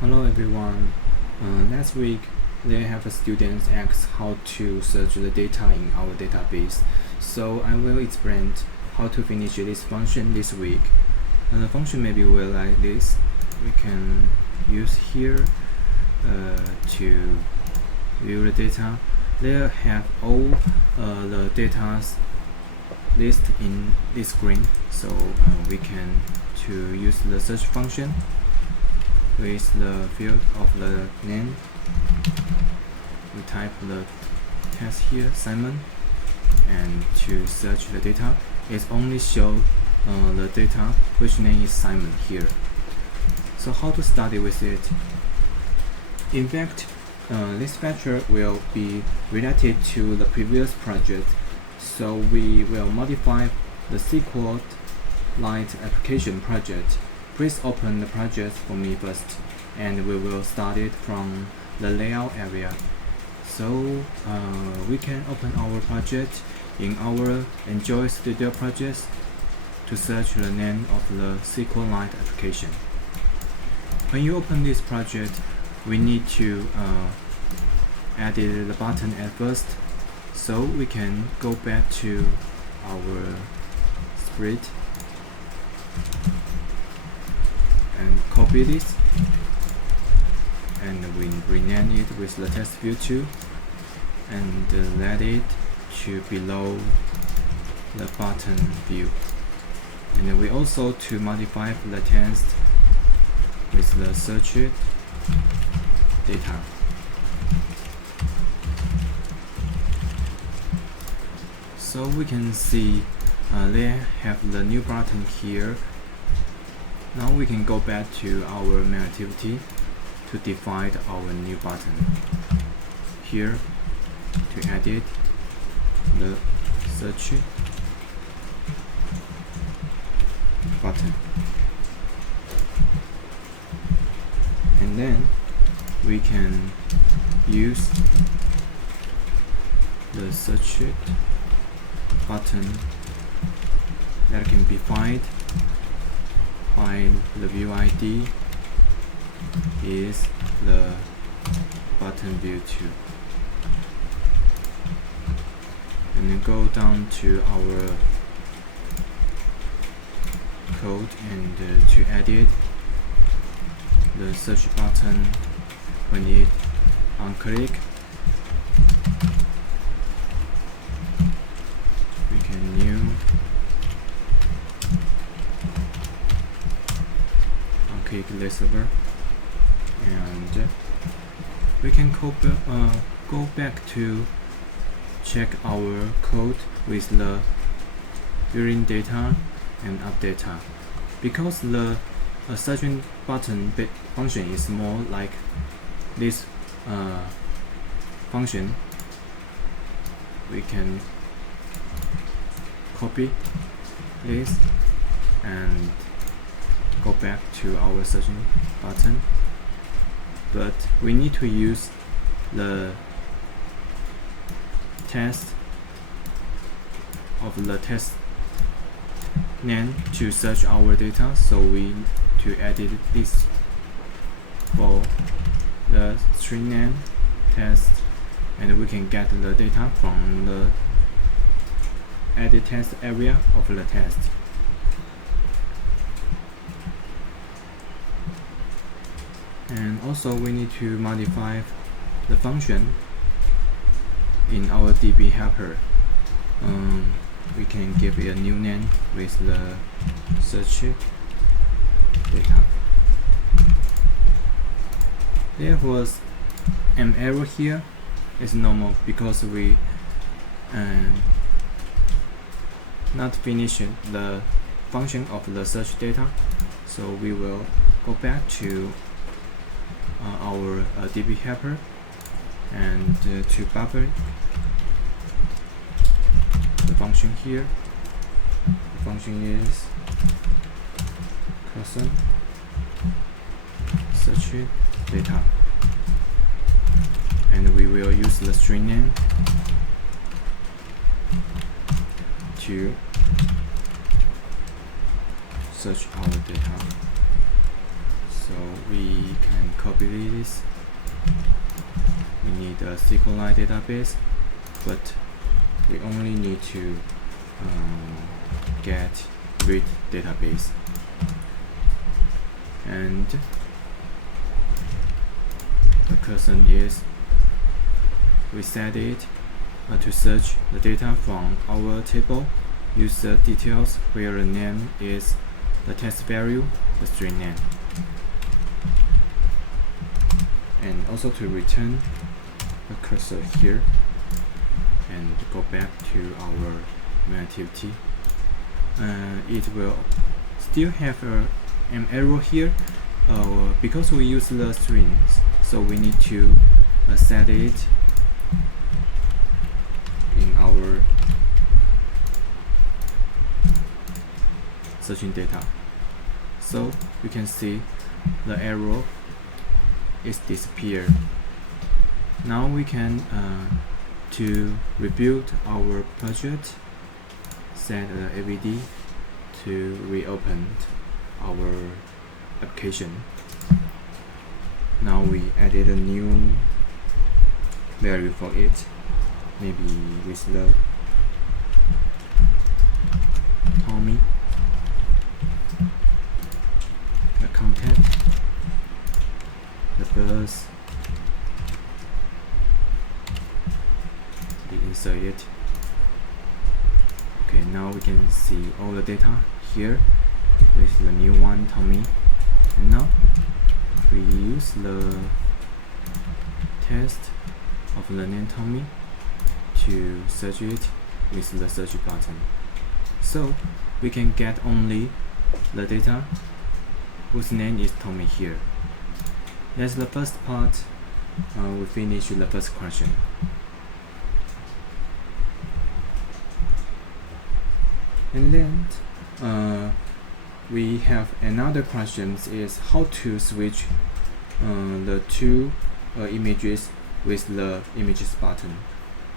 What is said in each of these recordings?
Hello everyone. Last week, they have a student ask how to search the data in our database. So I will explain how to finish this function this week. The function maybe will like this. We can use here to view the data. They have all the data list in this screen. So we can to use the search function with the field of the name. We type the text here, Simon, and to search the data, it only show the data which name is Simon here. So how to study with it? In fact, this feature will be related to the previous project, so we will modify the Sqlite application project. Please open the project for me first, and we will start it from the layout area. So we can open our project in our Enjoy Studio project to search the name of the Sqlite application. When you open this project, we need to edit the button at first, so we can go back to our Sqlite and copy this, and we rename it with the text view 2 and let it to below the button view. And we also to modify the text with the search data. So we can see they have the new button here. Now we can go back to our main activity to define our new button. Here, to edit the search button. And then we can use the search button that can be defined by the view ID is the button view 2, and then go down to our code and to edit the search button. When it on click, we can new click this over, and we can go back to check our code with the viewing data and update data. Because the searching button function is more like this function, we can copy this and go back to our searching button, but we need to use the text of the text name to search our data, so we to edit this for the string name text, and we can get the data from the edit text area of the text. And also we need to modify the function in our DB helper. We can give it a new name with the search data. There was an error here. It's normal because we not finished the function of the search data. So we will go back to our DB helper and to public the function here. The function is custom search data, and we will use the string name to search our data. So we can copy this. We need a Sqlite database, but we only need to get read database, and the question is we set it to search the data from our table. Use the details where the name is the text value, the string name, and also to return the cursor here and go back to our main activity. It will still have an error here because we use the strings, so we need to set it in our searching data. So you can see the error is disappeared. Now we can to rebuild our project, set the AVD to reopen our application. Now we added a new value for it, maybe with the Tommy, the content, the bus, we insert it. Okay, now we can see all the data here with the new one, Tommy. And now we use the text of the name Tommy to search it with the search button. So we can get only the data whose name is Tommy here. That's the first part. We finish the first question. And then we have another question, is how to switch the two images with the images button.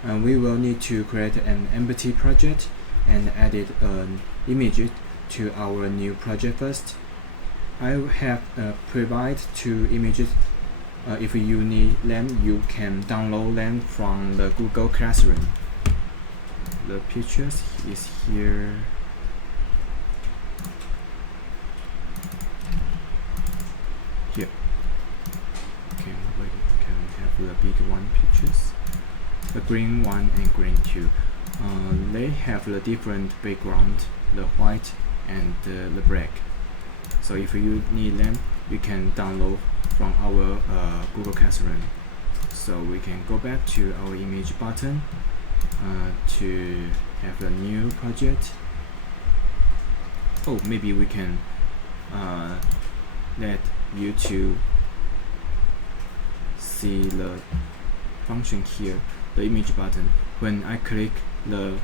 We will need to create an empty project and edit an image to our new project first. I have provided two images. If you need them, you can download them from the Google Classroom. The pictures is here. Here. Okay, we can have the big one pictures. The green one and green two. They have the different background, the white and the black. So if you need them, you can download from our Google Classroom. So we can go back to our image button to have a new project. Oh, maybe we can let you to see the function here, the image button. When I click the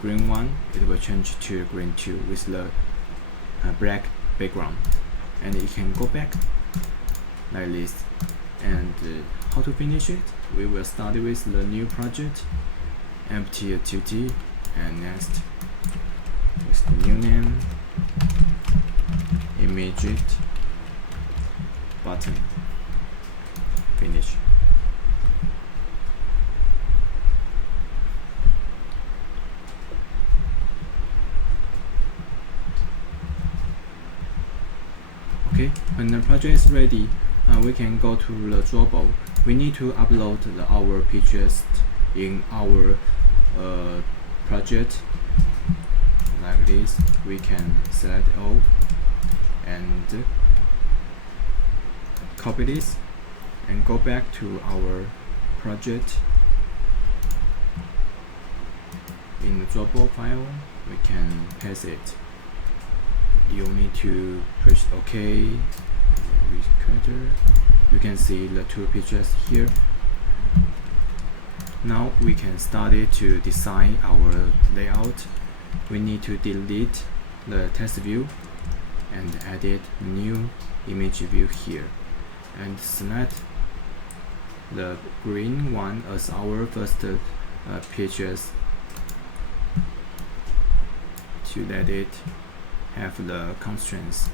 green one, it will change to green 2 with the black background, and it can go back like this. And how to finish it? We will start with the new project, empty activity, and next with the new name, image button, finish. Okay, when the project is ready, we can go to the drawable. We need to upload our pictures in our project like this. We can select all and copy this and go back to our project. In the drawable file, we can paste it. You need to press OK. Recutter. You can see the two pictures here. Now we can start it to design our layout. We need to delete the text view and edit new image view here, and select the green one as our first pictures to let it have the constraints.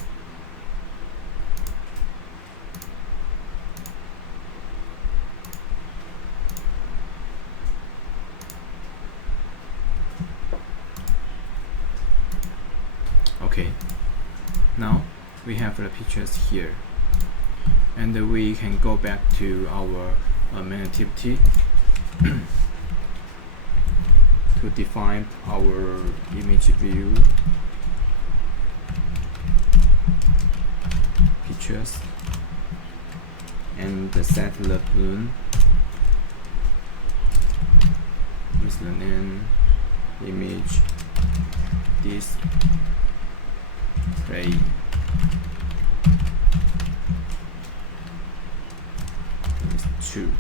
Now we have the pictures here, and we can go back to our main activity to define our image view pictures and set the balloon with the name image display. Is 2.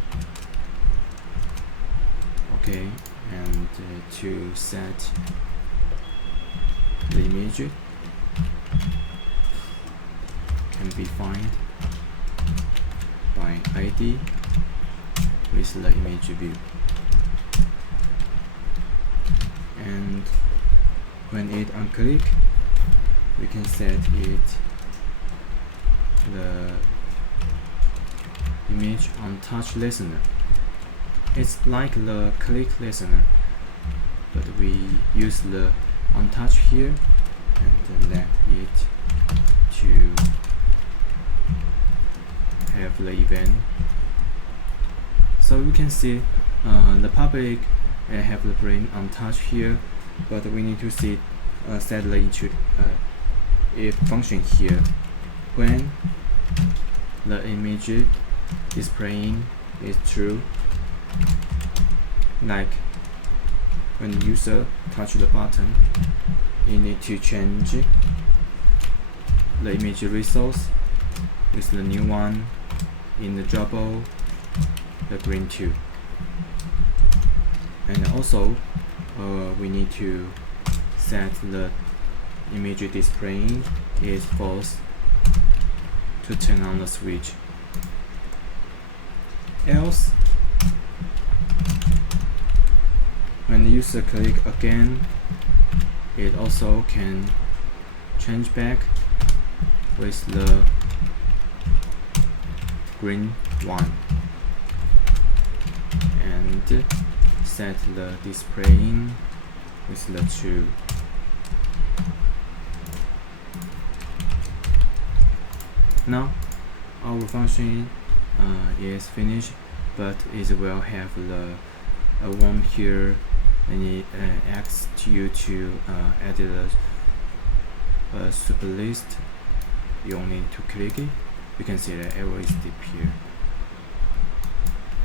Okay, and to set the image can be found by ID with the image view, and when it unclick, we can set it the image untouched listener. It's like the click listener, but we use the untouched here and let it to have the event. So you can see the public have the brain untouched here, but we need to see set the if function here when the image displaying is true, like when the user touch the button, you need to change the image resource with the new one in the double the green 2, and also we need to set the image displaying is false to turn on the switch. Else, when the user click again, it also can change back with the green 1 and set the displaying with the 2. Now our function is finished, but it will have the one here, and it asks you to add the super list. You only need to click it. You can see the arrow is deep here.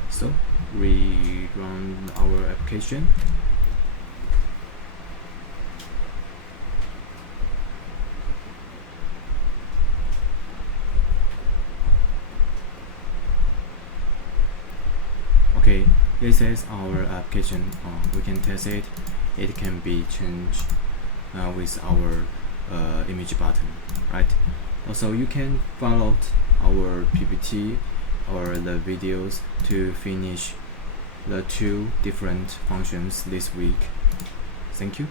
So we run our application. Okay, this is our application. We can test it. It can be changed with our image button, right? Also, you can follow our PPT or the videos to finish the 2 different functions this week. Thank you.